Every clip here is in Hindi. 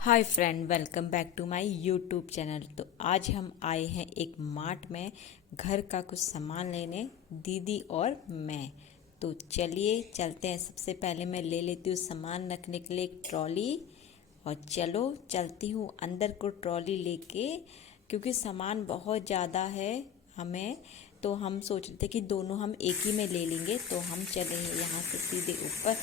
Hi friend, welcome back to my YouTube channel. तो आज हम आए हैं एक मार्ट में घर का कुछ सामान लेने, दीदी और मैं। तो चलिए चलते हैं। सबसे पहले मैं ले लेती हूँ सामान रखने के लिए एक ट्रॉली। और चलो चलती हूँ अंदर को ट्रॉली लेके, क्योंकि सामान बहुत ज़्यादा है हमें। तो हम सोच रहे थे कि दोनों हम एक ही में ले लेंगे। तो हम चले हैं यहाँ से सीधे ऊपर।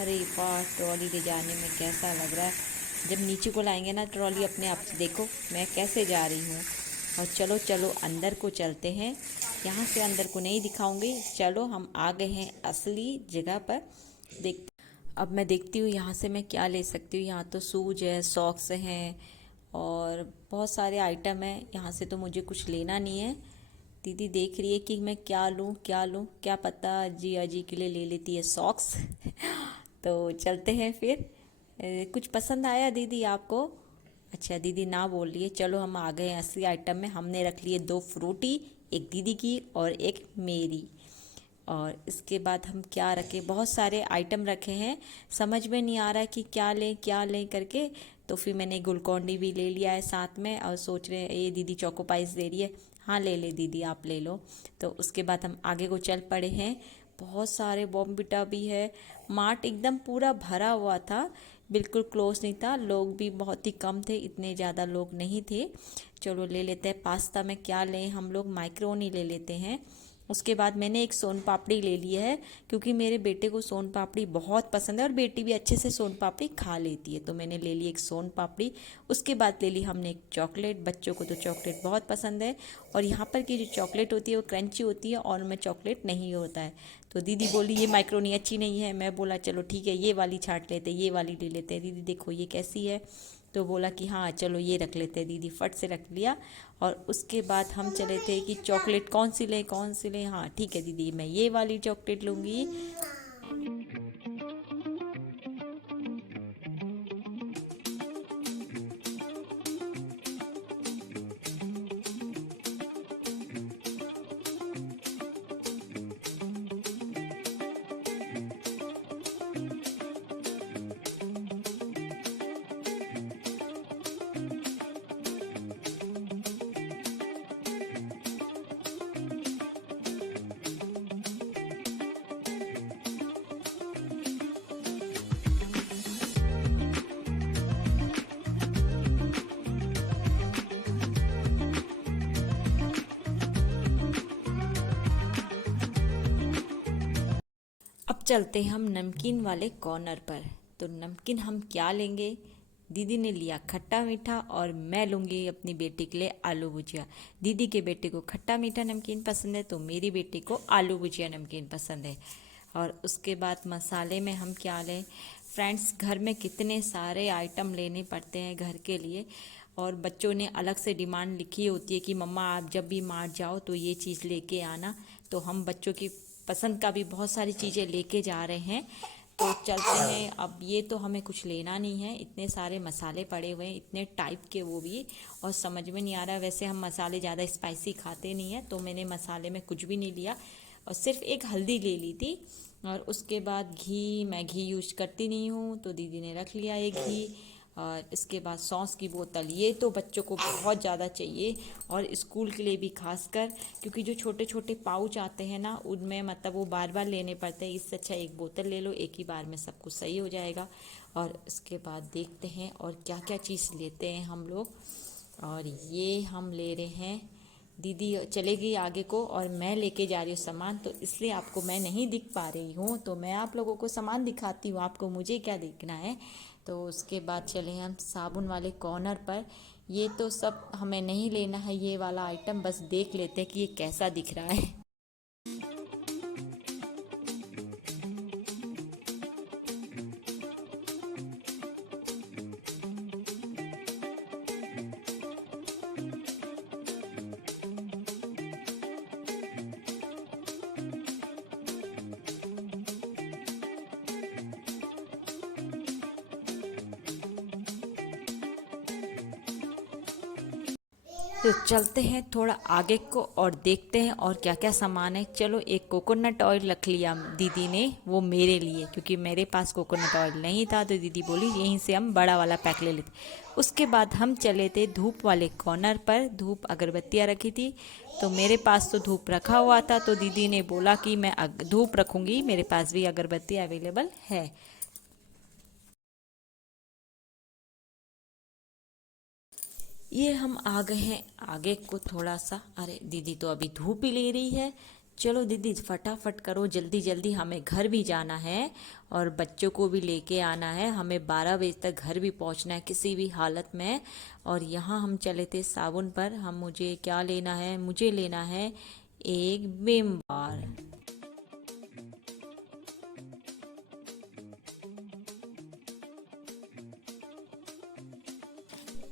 अरे वाह, ट्रॉली ले जाने में कैसा लग रहा है। जब नीचे को लाएंगे ना ट्रॉली, अपने आप से देखो मैं कैसे जा रही हूँ। और चलो चलो अंदर को चलते हैं। यहाँ से अंदर को नहीं दिखाऊंगी। चलो हम आ गए हैं असली जगह पर। देख, अब मैं देखती हूँ यहाँ से मैं क्या ले सकती हूँ। यहाँ तो शूज है, सॉक्स हैं और बहुत सारे आइटम हैं। यहाँ से तो मुझे कुछ लेना नहीं है। दीदी देख रही है कि मैं क्या लूँ क्या लूँ, क्या पता जी अजी के लिए ले लेती है सॉक्स। तो चलते हैं फिर। कुछ पसंद आया दीदी आपको? अच्छा, दीदी ना बोल रही है। चलो हम आ गए हैं असली आइटम में। हमने रख लिए 2 फ्रूटी, एक दीदी की और एक मेरी। और इसके बाद हम क्या रखें, बहुत सारे आइटम रखे हैं। समझ में नहीं आ रहा है कि क्या लें करके। तो फिर मैंने ग्लूकॉन डी भी ले लिया है साथ में। और सोच रहे हैं ये दीदी चोको पाइस दे रही है। हाँ ले ले दीदी, आप ले लो। तो उसके बाद हम आगे को चल पड़े हैं। बहुत सारे बॉम्बिटा भी है। मार्ट एकदम पूरा भरा हुआ था, बिल्कुल क्लोज नहीं था। लोग भी बहुत ही कम थे, इतने ज़्यादा लोग नहीं थे। चलो ले लेते हैं। पास्ता में क्या लें हम लोग, मैक्रोनी ले लेते हैं। उसके बाद मैंने एक सोन पापड़ी ले ली है, क्योंकि मेरे बेटे को सोन पापड़ी बहुत पसंद है और बेटी भी अच्छे से सोन पापड़ी खा लेती है। तो मैंने ले ली एक सोन पापड़ी। उसके बाद ले ली हमने एक चॉकलेट। बच्चों को तो चॉकलेट बहुत पसंद है। और यहाँ पर की जो चॉकलेट होती है वो क्रंची होती है और उनमें चॉकलेट नहीं होता है। तो दीदी बोली ये माइक्रोनी अच्छी नहीं है। मैं बोला चलो ठीक है, ये वाली छांट लेते, ये वाली ले लेते हैं। दीदी देखो ये कैसी है। तो बोला कि हाँ चलो ये रख लेते हैं। दीदी फट से रख लिया। और उसके बाद हम चले थे कि चॉकलेट कौन सी लें कौन सी लें। हाँ ठीक है दीदी, मैं ये वाली चॉकलेट लूँगी। अब चलते हैं हम नमकीन वाले कॉर्नर पर। तो नमकीन हम क्या लेंगे? दीदी ने लिया खट्टा मीठा और मैं लूँगी अपनी बेटी के लिए आलू भुजिया। दीदी के बेटे को खट्टा मीठा नमकीन पसंद है, तो मेरी बेटी को आलू भुजिया नमकीन पसंद है। और उसके बाद मसाले में हम क्या लें? फ्रेंड्स, घर में कितने सारे आइटम लेने पड़ते हैं घर के लिए। और बच्चों ने अलग से डिमांड लिखी होती है कि मम्मा आप जब भी मार्ट जाओ तो ये चीज़ लेके आना। तो हम बच्चों की पसंद का भी बहुत सारी चीज़ें लेके जा रहे हैं। तो चलते हैं। अब ये तो हमें कुछ लेना नहीं है, इतने सारे मसाले पड़े हुए हैं, इतने टाइप के वो भी। और समझ में नहीं आ रहा है। वैसे हम मसाले ज़्यादा स्पाइसी खाते नहीं हैं, तो मैंने मसाले में कुछ भी नहीं लिया और सिर्फ एक हल्दी ले ली थी। और उसके बाद घी, मैं घी यूज करती नहीं हूँ, तो दीदी ने रख लिया एक घी। और इसके बाद सॉस की बोतल, ये तो बच्चों को बहुत ज़्यादा चाहिए और स्कूल के लिए भी खासकर, क्योंकि जो छोटे छोटे पाउच आते हैं ना उनमें मतलब वो बार बार लेने पड़ते हैं। इससे अच्छा एक बोतल ले लो, एक ही बार में सब कुछ सही हो जाएगा। और इसके बाद देखते हैं और क्या क्या चीज़ लेते हैं हम लोग। और ये हम ले रहे हैं, दीदी चले गई आगे को और मैं लेके जा रही हूँ सामान, तो इसलिए आपको मैं नहीं दिख पा रही हूँ। तो मैं आप लोगों को सामान दिखाती हूँ, आपको मुझे क्या देखना है। तो उसके बाद चले हम साबुन वाले कॉर्नर पर। ये तो सब हमें नहीं लेना है, ये वाला आइटम बस देख लेते हैं कि ये कैसा दिख रहा है। तो चलते हैं थोड़ा आगे को और देखते हैं और क्या क्या सामान है। चलो, एक कोकोनट ऑयल रख लिया दीदी ने, वो मेरे लिए, क्योंकि मेरे पास कोकोनट ऑयल नहीं था, तो दीदी बोली यहीं से हम बड़ा वाला पैक ले लेते। उसके बाद हम चले थे धूप वाले कॉर्नर पर, धूप अगरबत्तियाँ रखी थी, तो मेरे पास तो धूप रखा हुआ था, तो दीदी ने बोला कि मैं धूप रखूँगी, मेरे पास भी अगरबत्ती अवेलेबल है। ये हम आ गए हैं आगे को थोड़ा सा। अरे दीदी तो अभी धूप ही ले रही है। चलो दीदी फटाफट करो, जल्दी जल्दी, हमें घर भी जाना है और बच्चों को भी लेके आना है। हमें 12 बजे तक घर भी पहुंचना है किसी भी हालत में। और यहाँ हम चले थे साबुन पर। मुझे क्या लेना है, मुझे लेना है एक विम बार।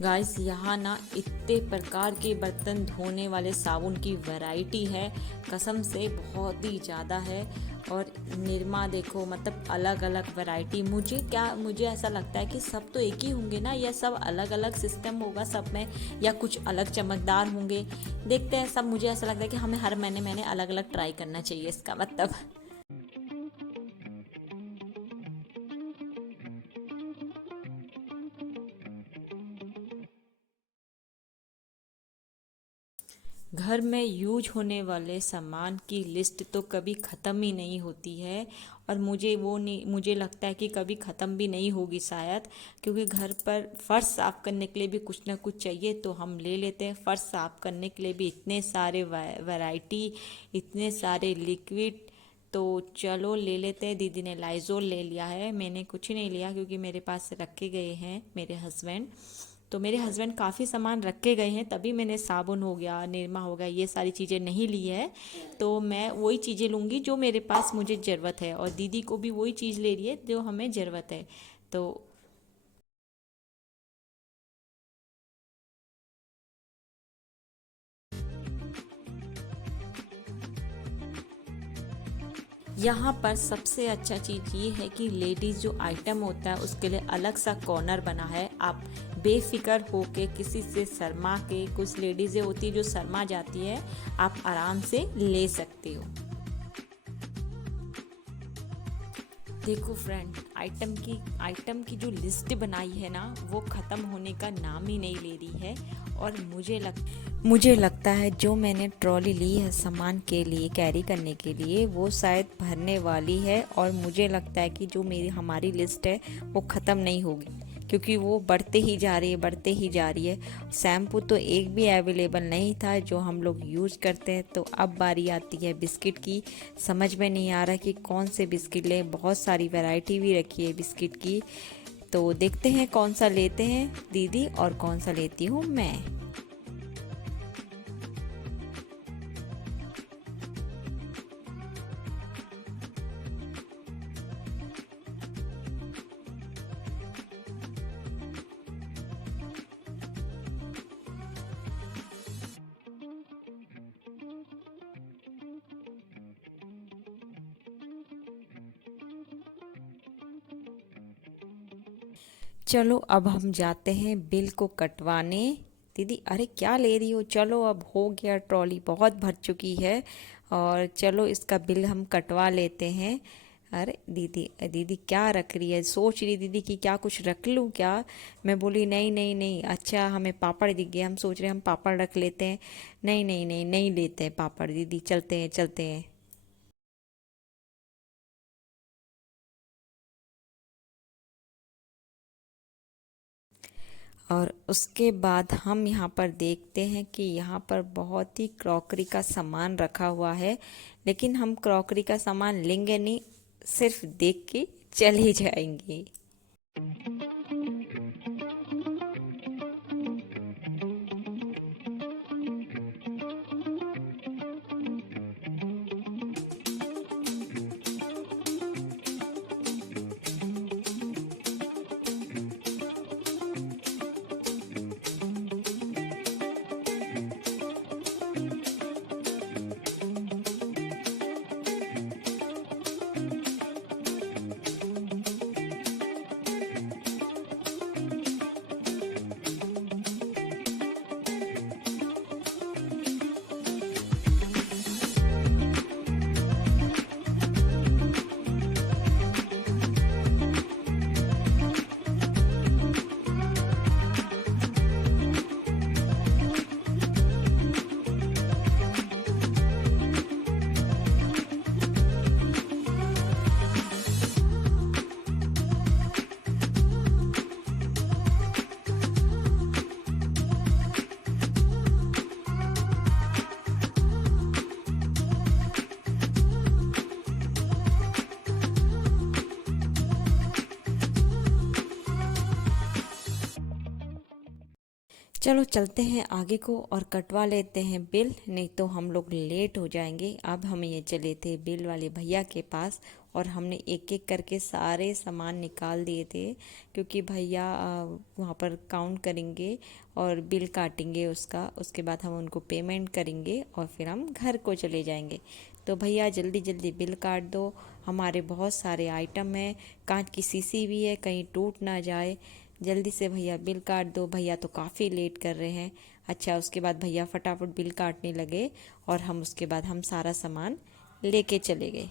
गाइस यहाँ ना इतने प्रकार के बर्तन धोने वाले साबुन की वैरायटी है, कसम से बहुत ही ज़्यादा है। और निरमा देखो, मतलब अलग अलग वैरायटी। मुझे ऐसा लगता है कि सब तो एक ही होंगे ना, या सब अलग अलग सिस्टम होगा सब में, या कुछ अलग चमकदार होंगे। देखते हैं सब। मुझे ऐसा लगता है कि हमें हर महीने अलग अलग ट्राई करना चाहिए, इसका मतलब। घर में यूज होने वाले सामान की लिस्ट तो कभी ख़त्म ही नहीं होती है। और मुझे लगता है कि कभी ख़त्म भी नहीं होगी शायद, क्योंकि घर पर फ़र्श साफ़ करने के लिए भी कुछ ना कुछ चाहिए, तो हम ले लेते हैं। फ़र्श साफ़ करने के लिए भी इतने सारे वैरायटी, इतने सारे लिक्विड। तो चलो ले लेते हैं। दीदी ने लाइज़ोल ले लिया है, मैंने कुछ नहीं लिया, क्योंकि मेरे पास रखे गए हैं मेरे हस्बैंड। तो मेरे हस्बैंड काफ़ी सामान रख के गए हैं, तभी मैंने साबुन हो गया, निरमा हो गया, ये सारी चीज़ें नहीं ली है। तो मैं वही चीज़ें लूँगी जो मेरे पास मुझे ज़रूरत है, और दीदी को भी वही चीज़ ले रही है जो हमें ज़रूरत है। तो यहाँ पर सबसे अच्छा चीज़ ये है कि लेडीज़ जो आइटम होता है उसके लिए अलग सा कॉर्नर बना है। आप बेफिक्र होके, किसी से शर्मा के, कुछ लेडीज़ें होती है जो शर्मा जाती है, आप आराम से ले सकते हो। देखो फ्रेंड, आइटम की जो लिस्ट बनाई है ना, वो ख़त्म होने का नाम ही नहीं ले रही है। और मुझे लगता है जो मैंने ट्रॉली ली है सामान के लिए, कैरी करने के लिए, वो शायद भरने वाली है। और मुझे लगता है कि जो हमारी लिस्ट है वो ख़त्म नहीं होगी, क्योंकि वो बढ़ते ही जा रही है, बढ़ते ही जा रही है। शैम्पू तो एक भी अवेलेबल नहीं था जो हम लोग यूज़ करते हैं। तो अब बारी आती है बिस्किट की। समझ में नहीं आ रहा कि कौन से बिस्किट लें, बहुत सारी वैरायटी भी रखी है बिस्किट की। तो देखते हैं कौन सा लेते हैं दीदी और कौन सा लेती हूँ मैं। चलो अब हम जाते हैं बिल को कटवाने। दीदी अरे क्या ले रही हो, चलो अब हो गया, ट्रॉली बहुत भर चुकी है, और चलो इसका बिल हम कटवा लेते हैं। अरे दीदी दीदी क्या रख रही है, सोच रही दीदी कि क्या कुछ रख लूँ क्या। मैं बोली नहीं नहीं नहीं, अच्छा हमें पापड़ दिख गया, हम सोच रहे हैं हम पापड़ रख लेते हैं। नहीं नहीं नहीं, नहीं लेते हैं पापड़ दीदी, चलते हैं चलते हैं। और उसके बाद हम यहाँ पर देखते हैं कि यहाँ पर बहुत ही क्रॉकरी का सामान रखा हुआ है, लेकिन हम क्रॉकरी का सामान लेंगे नहीं, सिर्फ देख के चले जाएंगे। चलो चलते हैं आगे को और कटवा लेते हैं बिल, नहीं तो हम लोग लेट हो जाएंगे। अब हम ये चले थे बिल वाले भैया के पास और हमने एक एक करके सारे सामान निकाल दिए थे, क्योंकि भैया वहाँ पर काउंट करेंगे और बिल काटेंगे उसका। उसके बाद हम उनको पेमेंट करेंगे और फिर हम घर को चले जाएंगे। तो भैया जल्दी जल्दी बिल काट दो, हमारे बहुत सारे आइटम हैं, कांच की शीशी भी है, कहीं टूट ना जाए। जल्दी से भैया बिल काट दो, भैया तो काफ़ी लेट कर रहे हैं। अच्छा, उसके बाद भैया फटाफट बिल काटने लगे और हम उसके बाद हम सारा सामान लेके चले गए।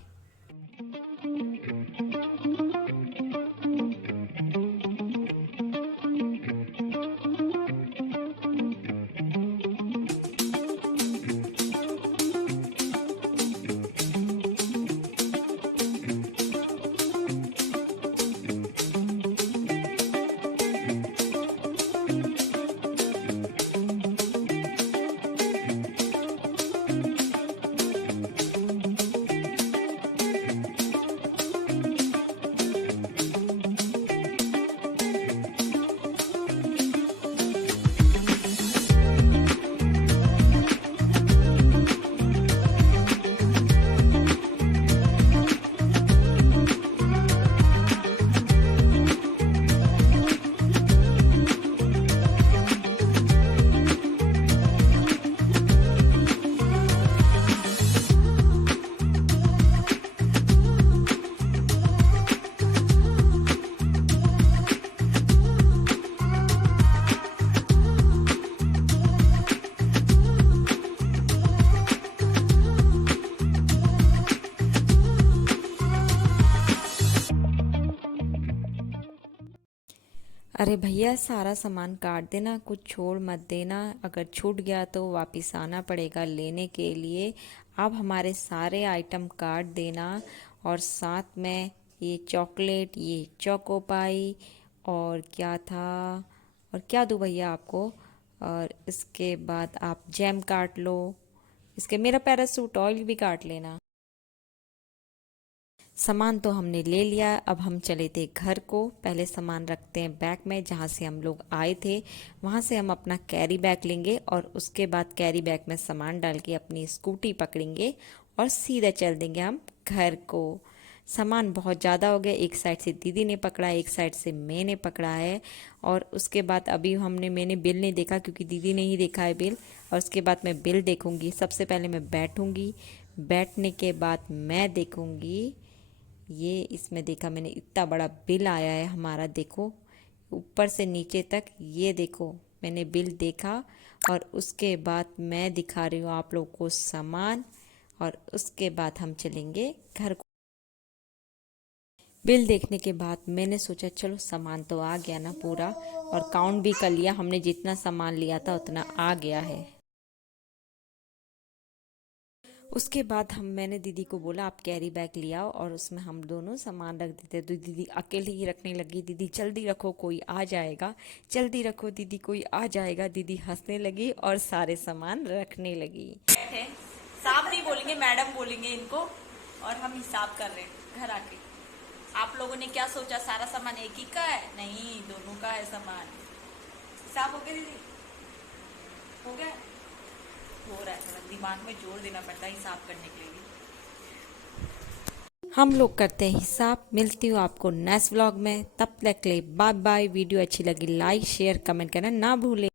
अरे भैया सारा सामान काट देना, कुछ छोड़ मत देना, अगर छूट गया तो वापस आना पड़ेगा लेने के लिए। अब हमारे सारे आइटम काट देना और साथ में ये चॉकलेट, ये चोकोपाई और क्या था, और क्या दूँ भैया आपको, और इसके बाद आप जैम काट लो, इसके मेरा पैरासूट ऑयल भी काट लेना। सामान तो हमने ले लिया, अब हम चले थे घर को। पहले सामान रखते हैं बैग में जहाँ से हम लोग आए थे, वहाँ से हम अपना कैरी बैग लेंगे और उसके बाद कैरी बैग में सामान डाल के अपनी स्कूटी पकड़ेंगे और सीधा चल देंगे हम घर को। सामान बहुत ज़्यादा हो गया, एक साइड से दीदी ने पकड़ा, एक साइड से मैंने पकड़ा है। और उसके बाद अभी मैंने बिल नहीं देखा क्योंकि दीदी ने ही देखा है बिल, और उसके बाद मैं बिल देखूंगी। सबसे पहले मैं बैठूंगी, बैठने के बाद मैं देखूंगी ये, इसमें देखा मैंने इतना बड़ा बिल आया है हमारा, देखो ऊपर से नीचे तक, ये देखो मैंने बिल देखा। और उसके बाद मैं दिखा रही हूँ आप लोगों को सामान, और उसके बाद हम चलेंगे घर को। बिल देखने के बाद मैंने सोचा चलो सामान तो आ गया ना पूरा, और काउंट भी कर लिया हमने, जितना सामान लिया था उतना आ गया है। उसके बाद मैंने दीदी को बोला आप कैरी बैग ले आओ और उसमें हम दोनों सामान रख देते। तो दीदी अकेले ही रखने लगी, दीदी जल्दी रखो कोई आ जाएगा, जल्दी रखो दीदी कोई आ जाएगा। दीदी हंसने लगी और सारे सामान रखने लगी। साहब नहीं बोलेंगे, मैडम बोलेंगे इनको। और हम हिसाब कर रहे हैं घर आके। आप लोगों ने क्या सोचा सारा सामान एक ही का है? नहीं, दोनों का है सामान। हिसाब हो गया दीदी? हो गया? हो रहा है, थोड़ा दिमाग में जोर देना पड़ता है हिसाब करने के लिए। हम लोग करते हैं हिसाब। मिलती हूँ आपको नेक्स्ट व्लॉग में, तब तक ले बाय बाय। वीडियो अच्छी लगी लाइक शेयर कमेंट करना ना भूले।